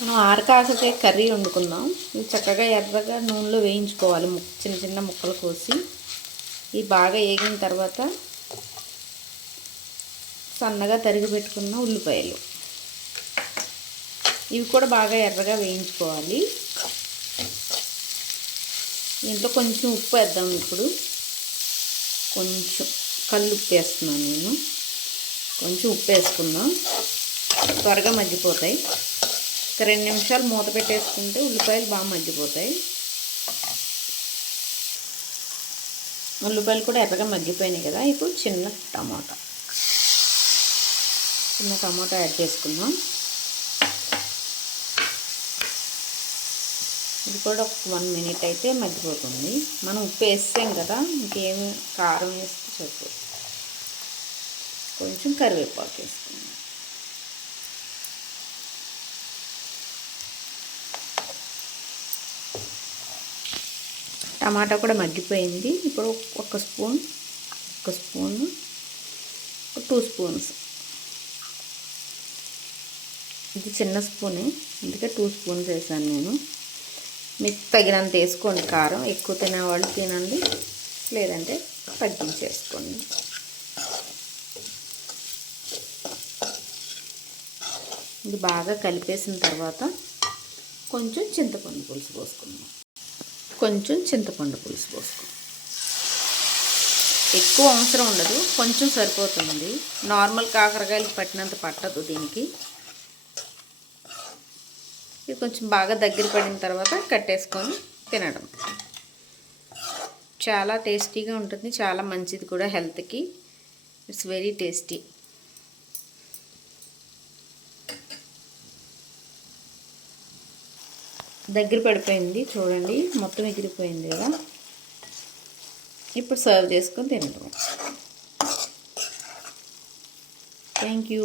మనం ఆరకాకరకాయ కర్రీ వండుకుందాం. ఇవి చక్కగా ఎర్రగా నూనెలో వేయించుకోవాలి. చిన్న చిన్న ముక్కలు కోసి ఇవి బాగా వేగిన తర్వాత సన్నగా తరిగి పెట్టుకున్న ఉల్లిపాయలు ఇవి కూడా బాగా ఎర్రగా వేయించుకోవాలి. దీంట్లో కొంచెం ఉప్పు వేద్దాం. ఇప్పుడు కొంచెం కళ్ళు ఉప్పు వేస్తున్నాను నేను. కొంచెం ఉప్పు వేసుకుందాం, త్వరగా మగ్గిపోతాయి. 2 నిమిషాలు మూత పెట్టేసుకుంటే ఉల్లిపాయలు బాగా మగ్గిపోతాయి. ఉల్లిపాయలు కూడా ఎర్రగా మగ్గిపోయినాయి కదా. ఇప్పుడు చిన్న టమాటా యాడ్ చేసుకుందాం. ఇది కూడా ఒక 1 మినిట్ అయితే మగ్గిపోతుంది. మనం ఉప్పు వేసాం కదా, ఇంకేమి కారం వేస్తే సరిపోతుంది. కొంచెం కరివేపాకు వేసుకుందాం. టమాటా కూడా మగ్గిపోయింది. ఇప్పుడు ఒక స్పూన్ 2 స్పూన్స్, ఇది చిన్న స్పూనే అందుకే 2 స్పూన్స్ వేసాను నేను. మీకు తగినంత వేసుకోండి. కారం ఎక్కువ తినేవాళ్ళు తినండి, లేదంటే తగ్గించేసుకోండి. ఇది బాగా కలిపేసిన తర్వాత కొంచెం చింతపండు పులుసు పోసుకుందాం. ఎక్కువ అవసరం ఉండదు, కొంచెం సరిపోతుంది. నార్మల్ కాకరకాయలు పట్టినంత పట్టదు దీనికి. ఇది కొంచెం బాగా దగ్గర పడిన తర్వాత కట్టేసుకొని తినడం. చాలా టేస్టీగా ఉంటుంది, చాలా మంచిది కూడా హెల్త్కి. It's very tasty. దగ్గర పడిపోయింది చూడండి, మొత్తం ఎగిరిపోయింది కదా. ఇప్పుడు సర్వ్ చేసుకొని తినడం. Thank you.